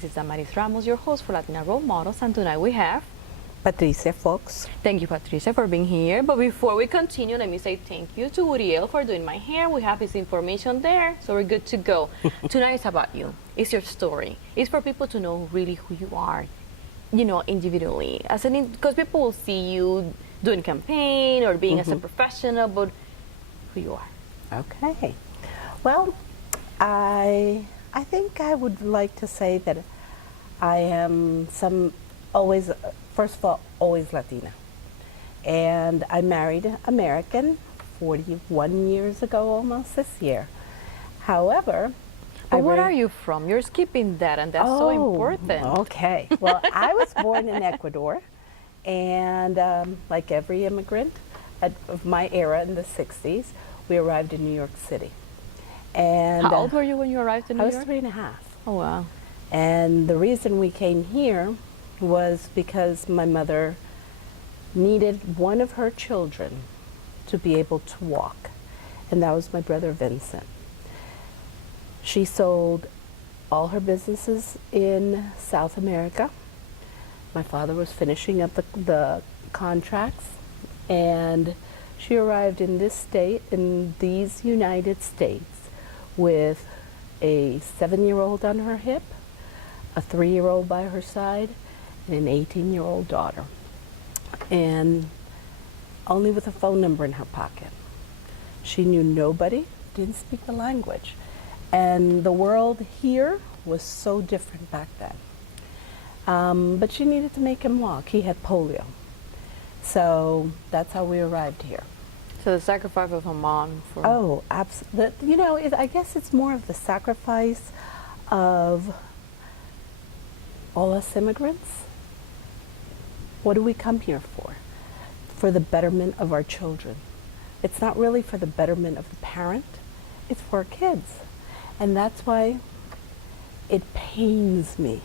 This is Damaris Ramos, your host for Latina Role Models, and tonight we have Patricia, folks. Thank you, Patricia, for being here. But before we continue, let me say thank you to Uriel for doing my hair. We have his information there, so we're good to go. Tonight is about you. It's your story. It's for people to know really who you are, you know, individually. Because people will see you doing campaign or being as a professional, but who you are. Okay. Well, I think I would like to say that I am first of all, always Latina. And I married American 41 years ago, almost this year. However, but where are you from? You're skipping that, and that's so important. Okay. Well, I was born in Ecuador, and like every immigrant of my era in the 60s, we arrived in New York City. And how old were you when you arrived in New York? I was 3.5. Oh, wow. And the reason we came here was because my mother needed one of her children to be able to walk, and that was my brother Vincent. She sold all her businesses in South America. My father was finishing up the contracts, and she arrived in this state, in these United States, with a 7-year-old on her hip, a 3-year-old by her side, and an 18-year-old daughter, and only with a phone number in her pocket. She knew nobody, didn't speak the language, and the world here was so different back then. But she needed to make him walk. He had polio. So that's how we arrived here. So the sacrifice of a mom for... Oh, absolutely. You know, I guess it's more of the sacrifice of all us immigrants. What do we come here for? For the betterment of our children. It's not really for the betterment of the parent. It's for our kids. And that's why it pains me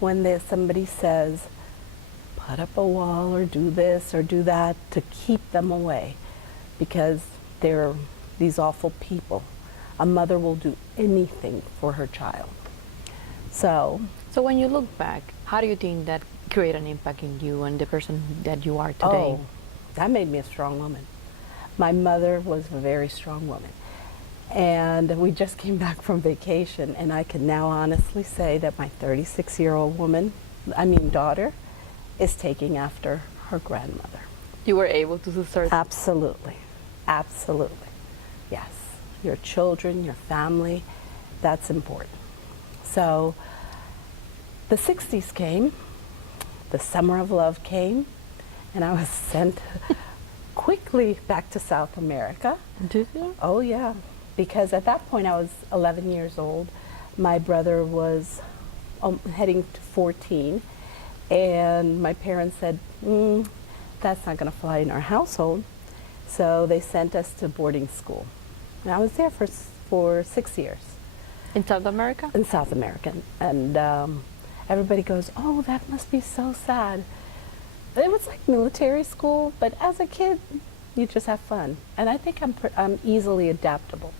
when somebody says, put up a wall or do this or do that to keep them away, because they're these awful people. A mother will do anything for her child. So when you look back, how do you think that created an impact in you and the person that you are today? Oh, that made me a strong woman. My mother was a very strong woman. And we just came back from vacation, and I can now honestly say that my 36-year-old daughter, is taking after her grandmother. You were able to assert... Absolutely. Absolutely. Yes. Your children, your family, that's important. So the 60s came, the summer of love came, and I was sent quickly back to South America. Did you? Oh, yeah. Because at that point I was 11 years old. My brother was heading to 14, and my parents said, that's not going to fly in our household. So they sent us to boarding school. And I was there for 6 years. In South America? In South America. And everybody goes, oh, that must be so sad. It was like military school, but as a kid, you just have fun. And I think I'm easily adaptable.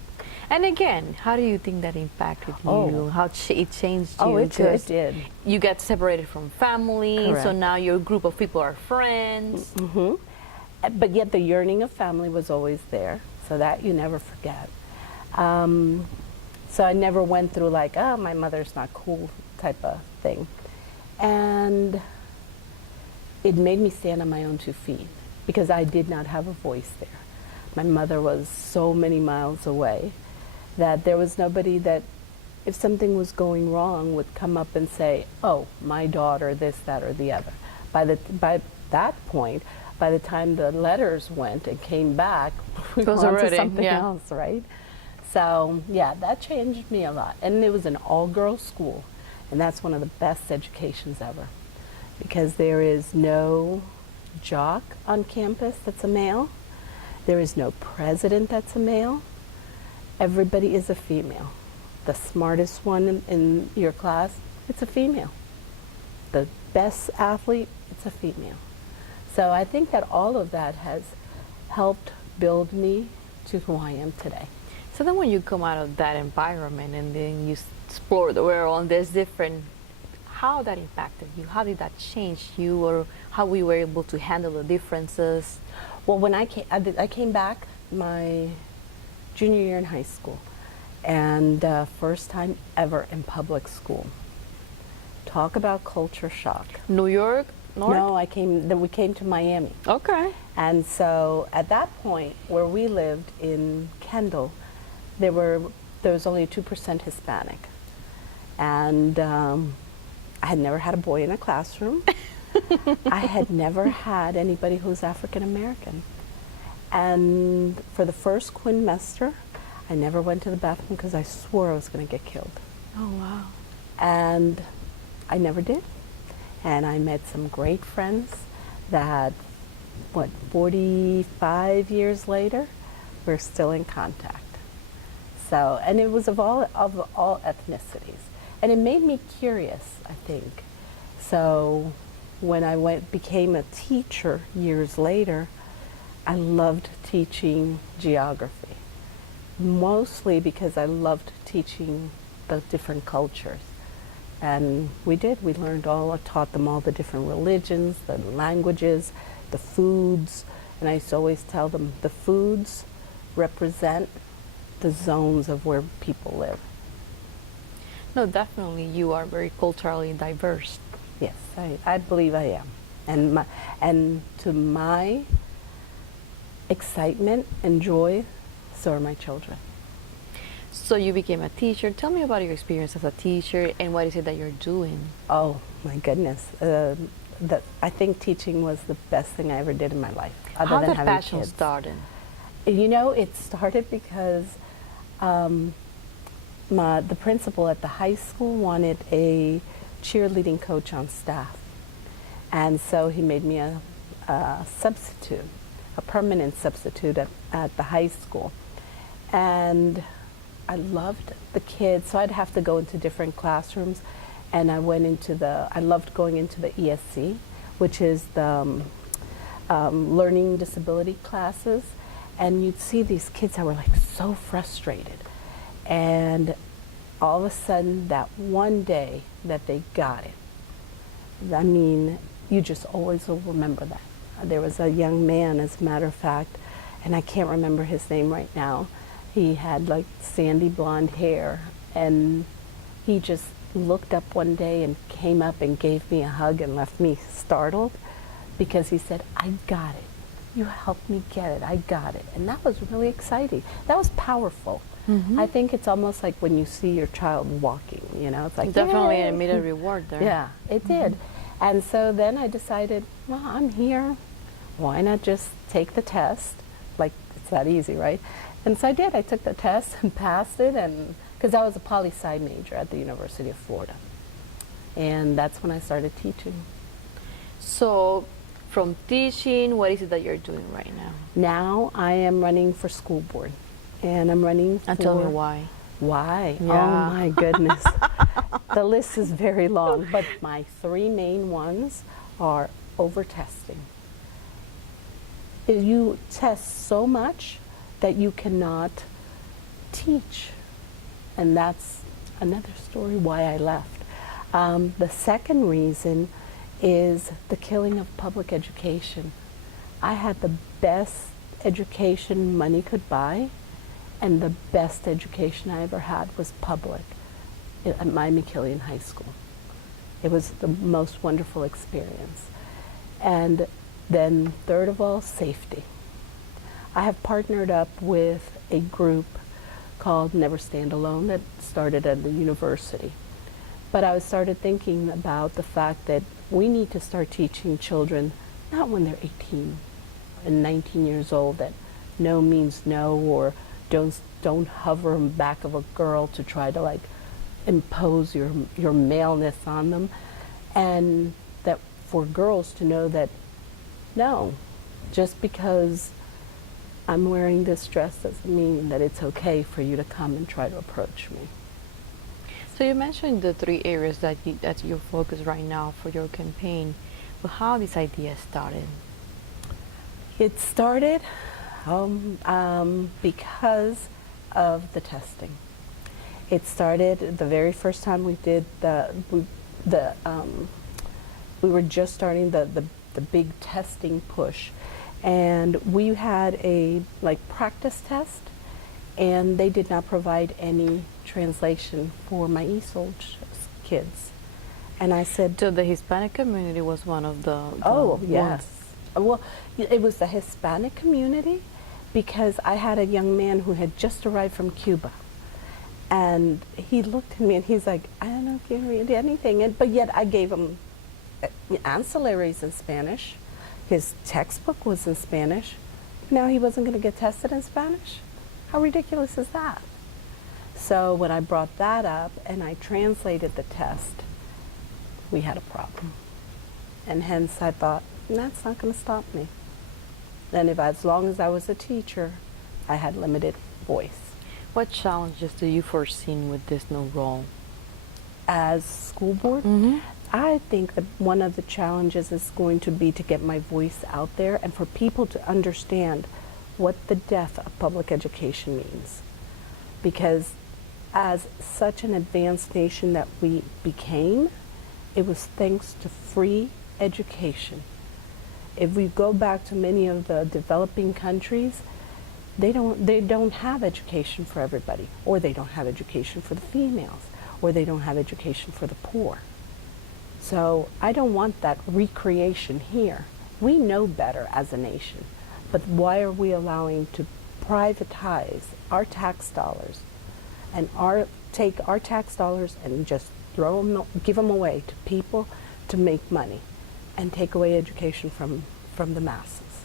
And again, how do you think that impacted you? How it changed you? Oh, it did. You got separated from family, Correct. so now your group of people are friends. But yet the yearning of family was always there, so that you never forget. So I never went through like, oh, my mother's not cool type of thing. And it made me stand on my own 2 feet, because I did not have a voice there. My mother was so many miles away that there was nobody that, if something was going wrong, would come up and say, oh, my daughter, this, that, or the other. By that point, by the time the letters went and came back, we were on to something else, right? So, yeah, that changed me a lot. And it was an all-girls school, and that's one of the best educations ever, because there is no jock on campus that's a male. There is no president that's a male. Everybody is a female. The smartest one in your class, it's a female. The best athlete, it's a female. So I think that all of that has helped build me to who I am today. So then when you come out of that environment and then you explore the world and there's different how that impacted you. How did that change you, or how we were able to handle the differences? Well, when I came back my junior year in high school, and first time ever in public school. Talk about culture shock. New York, North? No, we came to Miami. Okay. And so at that point, where we lived in Kendall, there was only 2% Hispanic. And I had never had a boy in a classroom. I had never had anybody who was African American. And for the first quinmester, I never went to the bathroom because I swore I was going to get killed. Oh, wow. And I never did. And I met some great friends that, 45 years later, we're still in contact. So, and it was of all ethnicities. And it made me curious, I think. So when I became a teacher years later, I loved teaching geography. Mostly because I loved teaching the different cultures. And we taught them all the different religions, the languages, the foods. And I used to always tell them the foods represent the zones of where people live. No, definitely you are very culturally diverse. Yes, I believe I am. And to my excitement and joy, so are my children. So you became a teacher. Tell me about your experience as a teacher and what is it that you're doing? Oh my goodness. I think teaching was the best thing I ever did in my life. How than did having passion kids. started? You know, it started because the principal at the high school wanted a cheerleading coach on staff. And so he made me a substitute, a permanent substitute at the high school. And I loved the kids, so I'd have to go into different classrooms. And I loved going into the ESC, which is the learning disability classes. And you'd see these kids that were like so frustrated. And all of a sudden, that one day that they got it, I mean, you just always will remember that. There was a young man, as a matter of fact, and I can't remember his name right now. He had like sandy blonde hair, and he just looked up one day and came up and gave me a hug and left me startled because he said, "I got it. You helped me get it. I got it." And that was really exciting. That was powerful. Mm-hmm. I think it's almost like when you see your child walking, you know, it's like, definitely yay! an immediate reward there. Yeah, it did. And so then I decided, well, I'm here. Why not just take the test? Like, it's that easy, right? And so I did. I took the test and passed it, and because I was a poli-sci major at the University of Florida. And that's when I started teaching. So from teaching, what is it that you're doing right now? Now I am running for school board. And I'm running for... And tell me why. Why? Yeah. Oh my goodness. The list is very long, but my three main ones are over-testing. You test so much that you cannot teach. And that's another story why I left. The second reason is the killing of public education. I had the best education money could buy, and the best education I ever had was public at Miami Killian High School. It was the most wonderful experience. And then third of all, safety. I have partnered up with a group called Never Stand Alone that started at the university. But I started thinking about the fact that we need to start teaching children, not when they're 18 and 19 years old, that no means no, or don't hover on the back of a girl to try to like impose your maleness on them. And that for girls to know that, no, just because I'm wearing this dress doesn't mean that it's okay for you to come and try to approach me. So you mentioned the three areas that's your focus right now for your campaign. But how this idea started? It started because of the testing. It started the very first time we we were just starting the big testing push, and we had a practice test, and they did not provide any translation for my ESOL kids. And I said, So the Hispanic community was one of the oh, ones. yes. Well, it was the Hispanic community, because I had a young man who had just arrived from Cuba. And he looked at me and he's like, I don't know if you can read anything. But yet I gave him ancillaries in Spanish. His textbook was in Spanish. Now he wasn't going to get tested in Spanish? How ridiculous is that? So when I brought that up and I translated the test, we had a problem. And hence I thought, that's not going to stop me. And as long as I was a teacher, I had limited voice. What challenges do you foresee with this new role? As school board, I think that one of the challenges is going to be to get my voice out there and for people to understand what the death of public education means. Because as such an advanced nation that we became, it was thanks to free education. If we go back to many of the developing countries, they don't have education for everybody, or they don't have education for the females, or they don't have education for the poor. So I don't want that recreation here. We know better as a nation, but why are we allowing to privatize our tax dollars and take our tax dollars and just give them away to people to make money and take away education from the masses?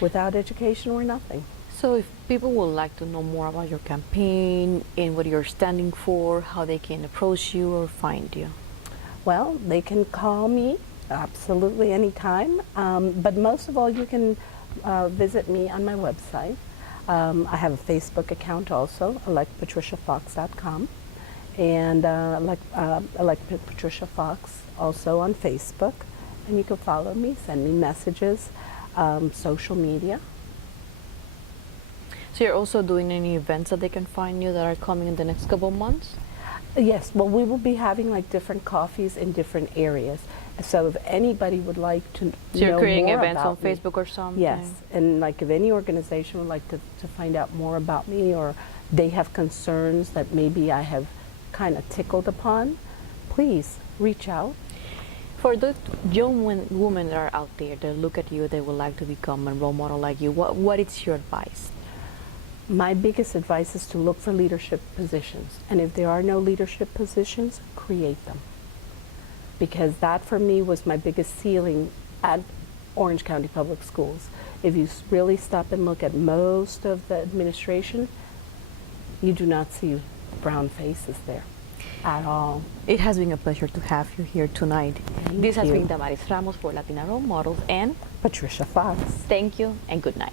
Without education, we're nothing. So if people would like to know more about your campaign and what you're standing for, how they can approach you or find you? Well, they can call me absolutely anytime, but most of all, you can visit me on my website. I have a Facebook account also, electpatriciafox.com, and elect Patricia Fox also on Facebook, and you can follow me, send me messages, social media. So you're also doing any events that they can find you that are coming in the next couple of months? Yes, well, we will be having different coffees in different areas. So if anybody would like to know more about So you're creating events on me, Facebook or something? yes, and if any organization would like to find out more about me, or they have concerns that maybe I have kind of tickled upon, please reach out. For the young women that are out there that look at you, they would like to become a role model like you, what is your advice? My biggest advice is to look for leadership positions. And if there are no leadership positions, create them. Because that for me was my biggest ceiling at Orange County Public Schools. If you really stop and look at most of the administration, you do not see brown faces there at all. It has been a pleasure to have you here tonight. Thank This has you. been Damaris Ramos for Latina Role Models, and Patricia Fox. thank you and good night.